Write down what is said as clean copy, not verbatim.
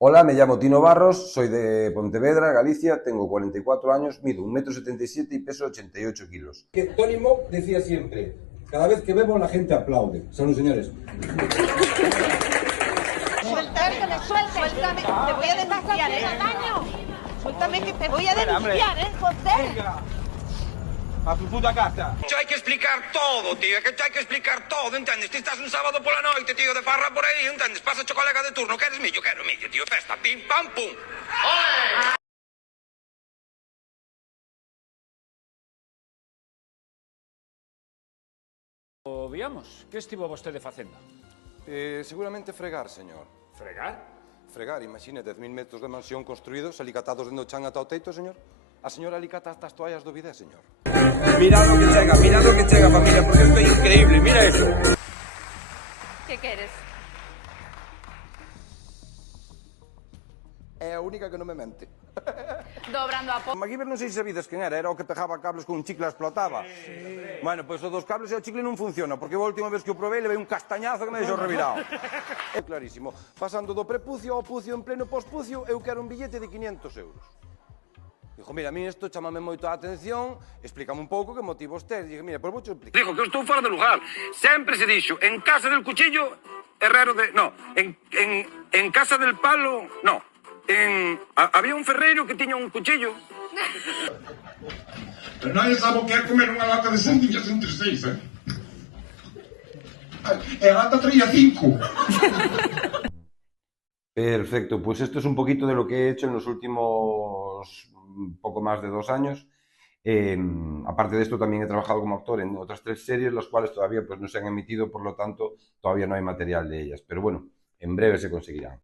Hola, me llamo Tino Barros, soy de Pontevedra, Galicia, tengo 44 años, mido 1,77 m y peso 88 kilos. Tony Moe decía siempre, cada vez que bebo la gente aplaude. Salud, señores. Suéltame, suéltame, te voy a denunciar, Suéltame que te voy a denunciar, joder. A tu puta casa. Hay que explicar todo, tío, que hay que explicar todo, entendes? Ti estás un sábado pola noite, tío, de farra por aí, entendes? Pasa o colega de turno, queres millo, quero millo, tío, festa, pim, pam, pum. Viamos, que estivo vostede facendo? Seguramente fregar, señor. Fregar? Fregar, imagine 10.000 metros de mansión construídos, alicatados dende o chan ata o teito, señor. A señora alicata hasta as toallas do bidé, señor. Mirad lo que chega, familia, porque esto é increíble, mira eso. ¿Qué quieres? É a única que non me mente. Dobrando a MacGyver non sei se sabides quen era o que pejaba cables con un chicle e explotaba. Sí. Bueno, pois os dos cables e o chicle non funciona, porque a última vez que o probei levei un castañazo que me deixou revirado. É clarísimo. Pasando do prepucio ao pucio en pleno pospucio, eu quero un billete de 500 euros. Dijo, mira, a mí isto chamame moito a atención, explícame un pouco que motivos tes. Dije, mira, pois vou te explicar. Dijo que eu estou fora de lugar. Sempre se dixo, en casa del cuchillo, herrero de... No, en casa del palo, no. Había un ferreiro que tiña un cuchillo. Pero nadie sabe o que é comer unha lata de sandillas entre seis, eh? E a lata traía 5. Perfecto, pues esto es un poquito de lo que he hecho en los últimos poco más de 2 años. Aparte de esto, también he trabajado como actor en otras 3 series, las cuales todavía pues, no se han emitido, por lo tanto, todavía no hay material de ellas. Pero bueno, en breve se conseguirán.